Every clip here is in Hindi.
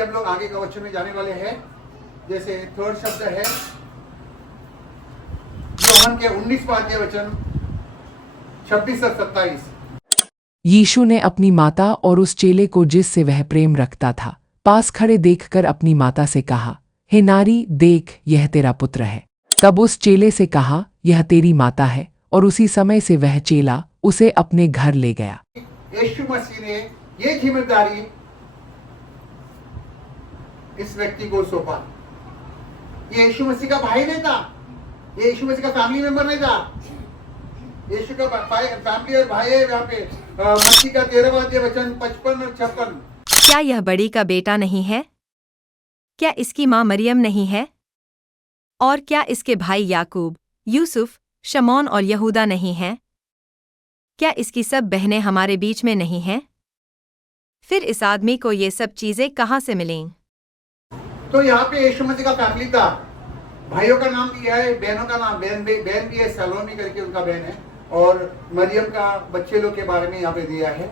हम लोग आगे का वचन में जाने वाले हैं। जैसे थर्ड शब्द है यूहन्ना के 19वां अध्याय वचन 26 से 27। यीशु ने अपनी माता और उस चेले को जिससे वह प्रेम रखता था पास खड़े देखकर अपनी माता से कहा, हे नारी, देख, यह तेरा पुत्र है। तब उस चेले से कहा, यह तेरी माता है, और उसी समय से वह चेला उसे अपने घर ले गया। यीशु मसीह ने ये जिम्मेदारी इस व्यक्ति को सौंपा। ये यीशु मसीह का भाई नहीं था, ये यीशु मसीह का फैमिली मेंबर नहीं था। यीशु का फैमिली और भाई है यहाँ पे। मत्ती का 13वां अध्याय वचन 55 और 56। क्या यह बड़ी का बेटा नहीं है? क्या इसकी माँ मरियम नहीं है? और क्या इसके भाई याकूब, यूसुफ, शमौन और यहूदा नहीं हैं? क्या इसकी सब बहनें हमारे बीच में नहीं हैं? फिर इस आदमी को ये सब चीजें कहाँ से मिलीं? तो यहाँ पे यीशु मसीह का फैमिली था। भाइयों का नाम दिया है, बहनों का नाम बहन भी है, सलोमी करके उनका बहन है, और मरियम का बच्चे लोग के बारे में यहाँ पे दिया है।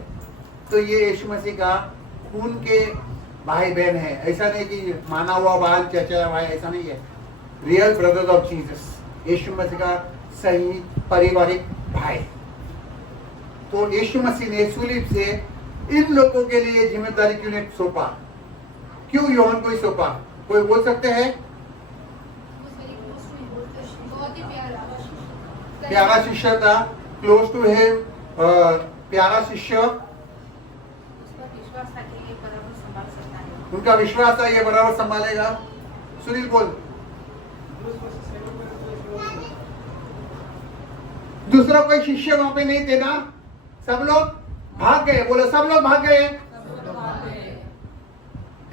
तो ये यीशु मसीह का खून के भाई बहन है। ऐसा नहीं कि माना हुआ बाल चचा भाई, ऐसा नहीं है। रियल ब्रदर्स ऑफ जीसस, यीशु मसीह का सही पारिवारिक भाई। तो यीशु मसीह ने सूलीब से इन लोगों के लिए जिम्मेदारी क्यों नहीं सौंपा? क्यों यूहन्ना को ही सौंपा? कोई बोल सकते हैं? प्यारा शिष्य था, क्लोज टू हिम, प्यारा शिष्य। उनका विश्वास था ये बराबर संभालेगा। सुनील बोल। दूसरा कोई शिष्य वहां पे नहीं थे ना, सब लोग भाग गए। बोलो, सब लोग भाग गए।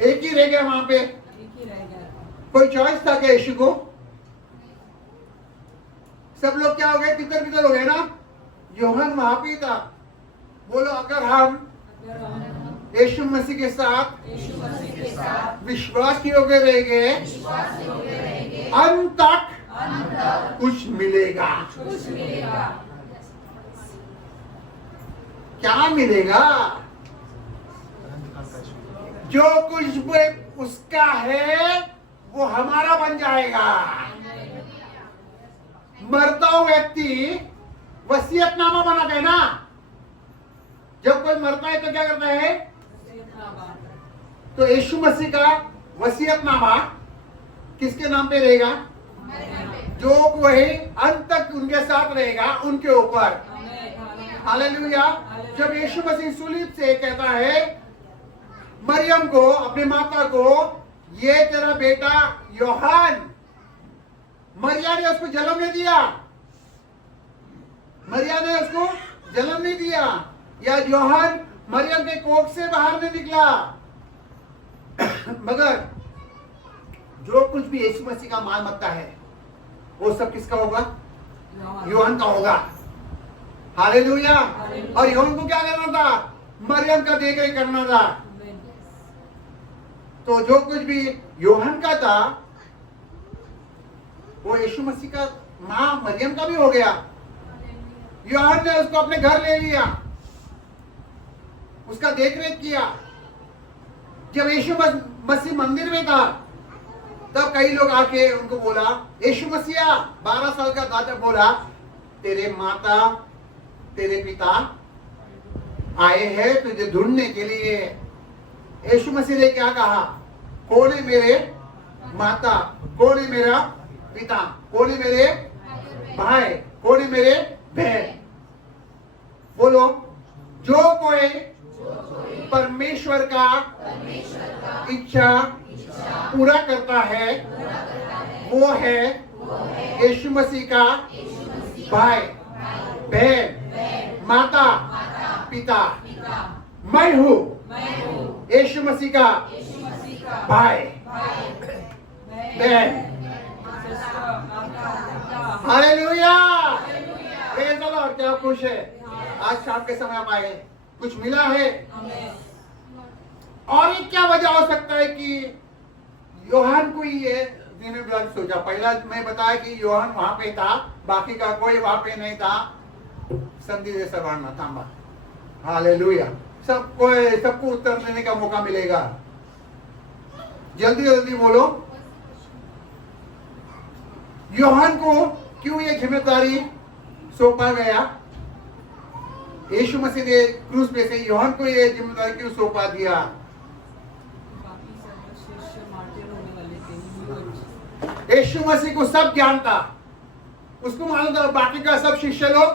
एक ही रह गया वहां पे। कोई चॉइस था क्या यीशु को? सब लोग क्या हो गए? तितर बितर हो गए ना। यूहन्ना वहां पे था। बोलो, अगर हम यीशु मसीह के साथ विश्वास योग्य रहेंगे, अंत तक कुछ मिलेगा। क्या मिलेगा? जो कुछ भी उसका है वो हमारा बन जाएगा। मरता हुआ व्यक्ति वसीयतनामा बनाता है ना। जब कोई मरता है तो क्या करता है? तो यीशु मसीह का वसीयतनामा किसके नाम पे रहेगा? जो कोई अंत तक उनके साथ रहेगा, उनके ऊपर। हालेलुया। जब यीशु मसीह सूलीब से कहता है मरियम को, अपनी माता को, ये तेरा बेटा यूहन्ना। मरिया ने उसको जन्म नहीं दिया, मरिया ने उसको जन्म नहीं दिया, या यूहन्ना मरियम के कोख से बाहर नहीं निकला। मगर जो कुछ भी यीशु मसीह का माल मत्ता है वो सब किसका होगा? यूहन्ना का होगा। हालेलुया। और यूहन्ना को क्या करना था? मरियम का देख रेख करना था। तो जो कुछ भी यूहन्ना का था वो यीशु मसीह का मां मरियम का भी हो गया। यूहन्ना ने उसको अपने घर ले लिया, उसका देख रेख किया। जब यीशु मसीह मंदिर में था तब कई लोग आके उनको बोला, यीशु मसीह 12 साल का था जब बोला, तेरे माता तेरे पिता आए हैं तुझे ढूंढने के लिए। यीशु मसीह ने क्या कहा? कौन है मेरे माता, कौन है मेरा पिता, कौन है मेरे भाई, कौन है मेरे बहन? बोलो, जो कोई परमेश्वर का इच्छा पूरा करता है वो है यीशु मसीह का भाई, बहन, माता, पिता। मैं हूँ यीशु मसीह का भाई, बहन। हालेलुया। Praise the Lord. क्या खुश है आज शाम के समय आप आए, कुछ मिला है। और ये क्या वजह हो सकता है कि यूहन्ना को ये दिन में सोचा? पहला मैं बताया कि यूहन्ना वहां पे था, बाकी का कोई वहां पे नहीं था। संधि जैसा वाणा थांबा। हालेलुया। सबको उत्तर देने का मौका मिलेगा। जल्दी जल्दी बोलो। यूहन्ना को क्यों ये जिम्मेदारी सौंपा गया? यीशु मसीह ने क्रूस पे से यूहन्ना को ये जिम्मेदारी क्यों सौंपा दिया? बाकी सब शिष्य मार्टिर होने वाले थे। यीशु मसीह को सब ज्ञान था, उसको मालूम था बाकी का सब शिष्य लोग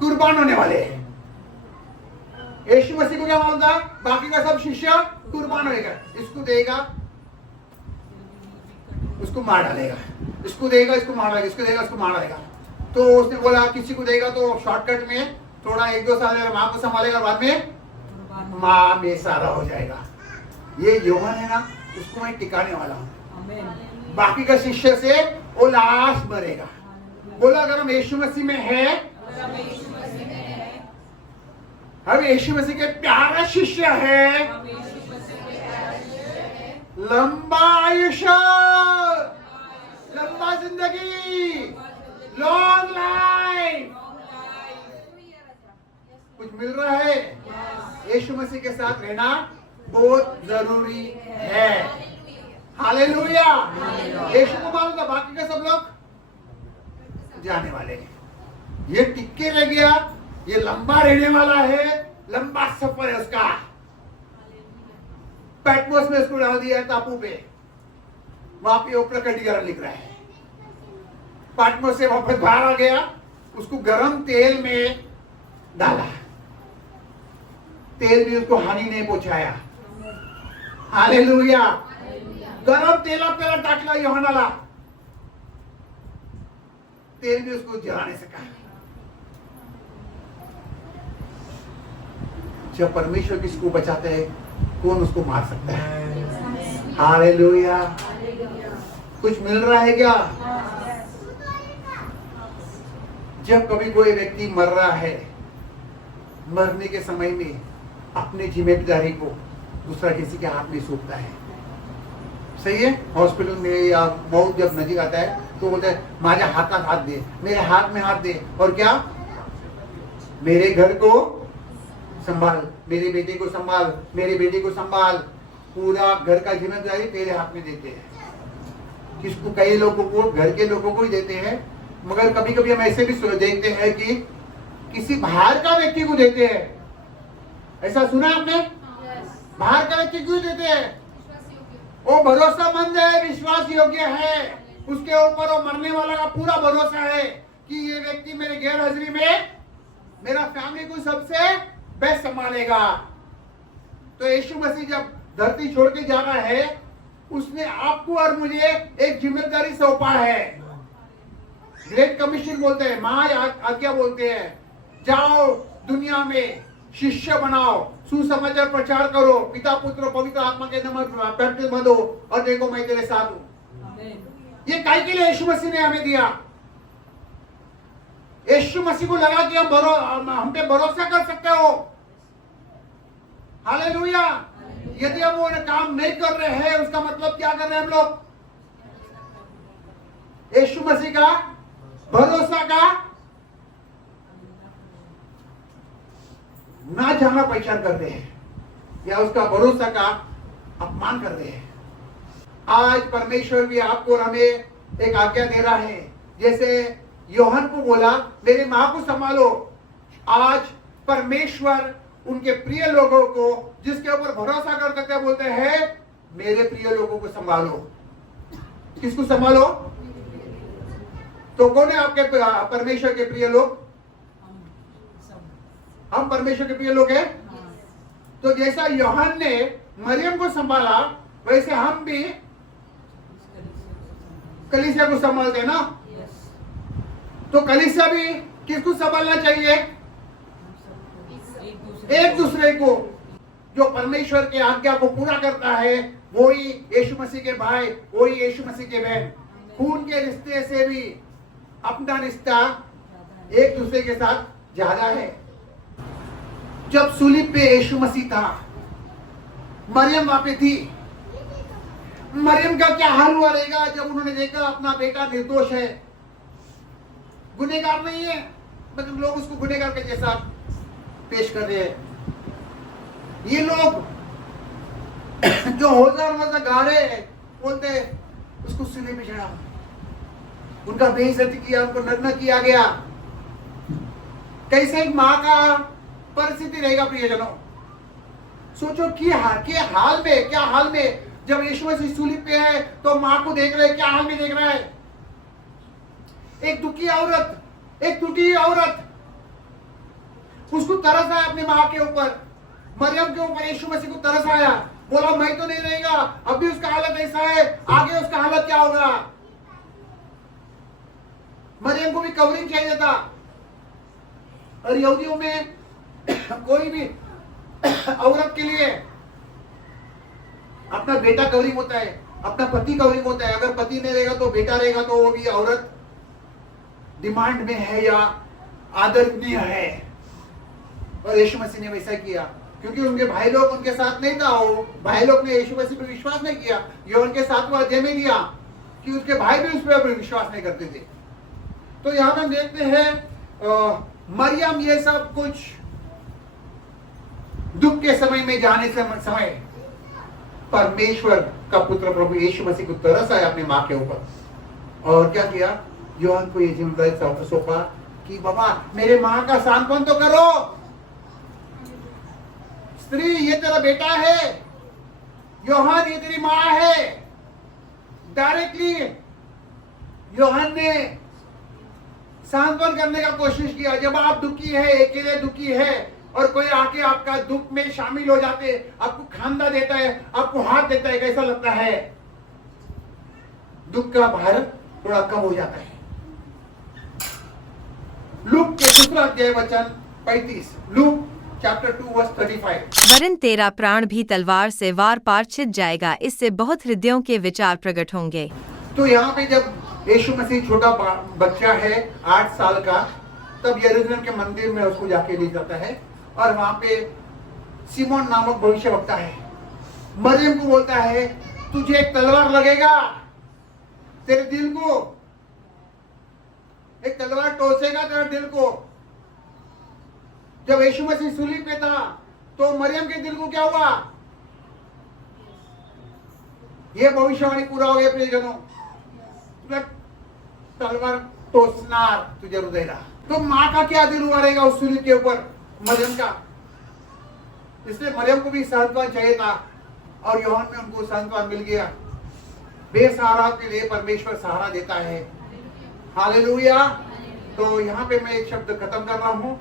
कुर्बान होने वाले हैं। यीशु मसीह को क्या मालूम था? बाकी का सब शिष्य कुर्बान होएगा, इसको देगा उसको मार डालेगा, इसको देगा इसको मार डालेगा, इसको देगा इसको मार डालेगा। तो उसने बोला किसी को देगा तो शॉर्टकट में थोड़ा 1-2 साल माँ को संभालेगा, बाद में माँ में सारा हो जाएगा। ये यूहन्ना है ना, उसको मैं टिकाने वाला हूँ। आमीन। बाकी का शिष्य से वो लाश मरेगा। बोला अगर हम यीशु मसीह में है, हम यीशु मसीह के प्यारे शिष्य है, लंबा आयुष्य, लंबा जिंदगी, लॉन्ग लाइफ कुछ मिल रहा है। यीशु मसीह के साथ रहना बहुत जरूरी है। हालेलुया। यीशु को मालूम था बाकी का सब लोग जाने वाले हैं, ये टिक्के रह गया, ये लंबा रहने वाला है, लंबा सफर है उसका। पैटमोस में उसको डाल दिया है टापू पे, वहां पे वो प्रकटीकरण लिख रहा है। पैटमोस से वापस बाहर आ गया, उसको गर्म तेल में डाला, तेल भी उसको हानि नहीं पहुंचाया। हालेलुया। गरम तेला पेला टाकला यूहन्नाला, तेल भी उसको जला नहीं सका। जब परमेश्वर किसको बचाते हैं, कौन उसको मार सकता है? हालेलुया। कुछ मिल रहा है क्या? जब कभी कोई व्यक्ति मर रहा है, मरने के समय में अपनी जिम्मेदारी को दूसरा किसी के हाथ में सौंपता है। सही है? हॉस्पिटल में या बहुत जब नजीक आता है तो बोलते हैं माझे हाथात हाथ दे, मेरे हाथ में हाथ दे, और क्या, मेरे घर को संभाल, मेरे बेटे को संभाल, मेरे बेटे को संभाल, पूरा घर का जिम्मेदारी तेरे हाथ में देते हैं। किसको? कई लोगों को, घर के लोगों को ही देते हैं, मगर कभी कभी हम ऐसे भी देखते हैं कि किसी बाहर का व्यक्ति को देते हैं। ऐसा सुना आपने? बाहर का व्यक्ति क्यों देते हैं? वो भरोसामंद है, विश्वास योग्य है, उसके ऊपर वो मरने वाला का पूरा भरोसा है कि ये व्यक्ति मेरे गैर हाजिरी में मेरा फैमिली को सबसे बेस्ट संभालेगा। तो यीशु मसीह जब धरती छोड़ के जा रहा है, उसने आपको और मुझे एक जिम्मेदारी सौंपा है। ग्रेट कमीशन बोलते हैं, महा आज्ञा बोलते हैं, जाओ दुनिया में शिष्य बनाओ, सुसमाचार प्रचार करो, पिता पुत्र पवित्र आत्मा के नाम बैप्टिज्म दो, और देखो मैं तेरे साथ हूं। ये काय के लिए यीशु मसीह ने हमें दिया? यीशु मसीह को लगा कि हम पे भरोसा कर सकते हो। हालेलुया। यदि हम वो काम नहीं कर रहे हैं, उसका मतलब क्या कर रहे हैं हम लोग? यीशु मसीह का भरोसा का ना जाना पहचान करते हैं, या उसका भरोसा का अपमान करते हैं। आज परमेश्वर भी आपको और हमें एक आज्ञा दे रहा है, जैसे यूहन्ना को बोला मेरी मां को संभालो। आज परमेश्वर उनके प्रिय लोगों को, जिसके ऊपर भरोसा कर सकते हैं, बोलते हैं मेरे प्रिय लोगों को संभालो। किसको संभालो? तो कौन है आपके परमेश्वर के प्रिय लोग? हम परमेश्वर के प्रिय लोग हैं। तो जैसा यूहन्ना ने मरियम को संभाला, वैसे हम भी कलीसिया को संभालते हैं ना। तो कलीसिया भी किसको संभालना चाहिए? एक दूसरे को। जो परमेश्वर के आज्ञा को पूरा करता है, वही यीशु मसीह के भाई, वही यीशु मसीह के बहन। खून के रिश्ते से भी अपना रिश्ता एक दूसरे के साथ ज्यादा है। जब सूलीब पे यीशु मसीह था, मरियम वहां पे थी। मरियम का क्या हाल हुआ रहेगा जब उन्होंने देखा अपना बेटा निर्दोष है, गुनहगार नहीं है, मतलब लोग उसको गुनहगार के जैसा पेश कर रहे हैं। ये लोग जो 2000 गा रहे, बोलते उसको सूली पे चढ़ा, उनका बेइज्जती किया, उनको नग्न किया गया। कैसे एक माँ का परिस्थिति रहेगा प्रियजनों? सोचो कि क्या हाल में जब यीशु मसीह सूली पे है तो माँ को देख रहे हैं, क्या हाल में देख रहा है? एक दुखी औरत, एक टूटी औरत, उसको तरस आया अपने माँ के ऊपर, मरियम के ऊपर यीशु मसीह को तरस आया। बोला मैं तो नहीं रहेगा, अभी उसका हालत ऐसा है, आगे उसका हालत क्या होगा? मरियम को भी कवरिंग चाहिए था। और यहूदियों में कोई भी औरत के लिए अपना बेटा कवरिंग होता है, अपना पति कवरिंग होता है। अगर पति नहीं रहेगा तो बेटा रहेगा, तो वो भी औरत डिमांड में है या आदरणीय है। और यीशु मसीह ने वैसा किया, क्योंकि उनके भाई लोग उनके साथ नहीं था। वो भाई लोग ने यीशु मसीह पर विश्वास नहीं किया। ये उनके 7वां अध्याय में दिया कि उसके भाई भी उस पर विश्वास नहीं करते थे। तो यहां हम देखते हैं मरियम ये सब कुछ दुख के समय में जाने से समय परमेश्वर का पुत्र प्रभु यीशु मसीह को तरस आया अपनी माँ के ऊपर, और क्या किया? योहान को ये जिम्मेदारी सौंपा कि बाबा मेरे माँ का सांत्वन तो करो। स्त्री ये तेरा बेटा है, योहान ये तेरी माँ है। डायरेक्टली योहान ने सांत्वन करने का कोशिश किया। जब आप दुखी है, अकेले दुखी है, और कोई आके आपका दुख में शामिल हो जाते, आपको खांदा देता है, आपको हाथ देता है, कैसा लगता है? दुख का भार थोड़ा कम हो जाता है। लूक के 2 अध्याय वचन 35, लूक चैप्टर 2 वर्स 35। वरन तेरा प्राण भी तलवार से वार पार छिद जाएगा, इससे बहुत हृदयों के विचार प्रकट होंगे। तो यहाँ पे जब यीशु मसीह छोटा बच्चा है 8 साल का, तब यरूशलेम के मंदिर में उसको जाके ले जाता है, और वहां पे सिमोन नामक भविष्यवक्ता है, मरियम को बोलता है तुझे एक तलवार लगेगा, तेरे दिल को एक तलवार टोसेगा, तेरे दिल को। जब यीशु मसीह सूली पे था तो मरियम के दिल को क्या हुआ? ये भविष्यवाणी पूरा हो गया प्रियजनों, तलवार टोसनार तुझे हृदय। तो माँ का क्या दिल हुआ रहेगा उस सूली के ऊपर, मरियम का? इसलिए मरियम को भी सांत्वन चाहिए था, और यूहन्ना में उनको सांत्वन मिल गया। बेसहारा के लिए परमेश्वर सहारा देता है। हालेलुया। तो यहाँ पे मैं एक शब्द खत्म कर रहा हूँ।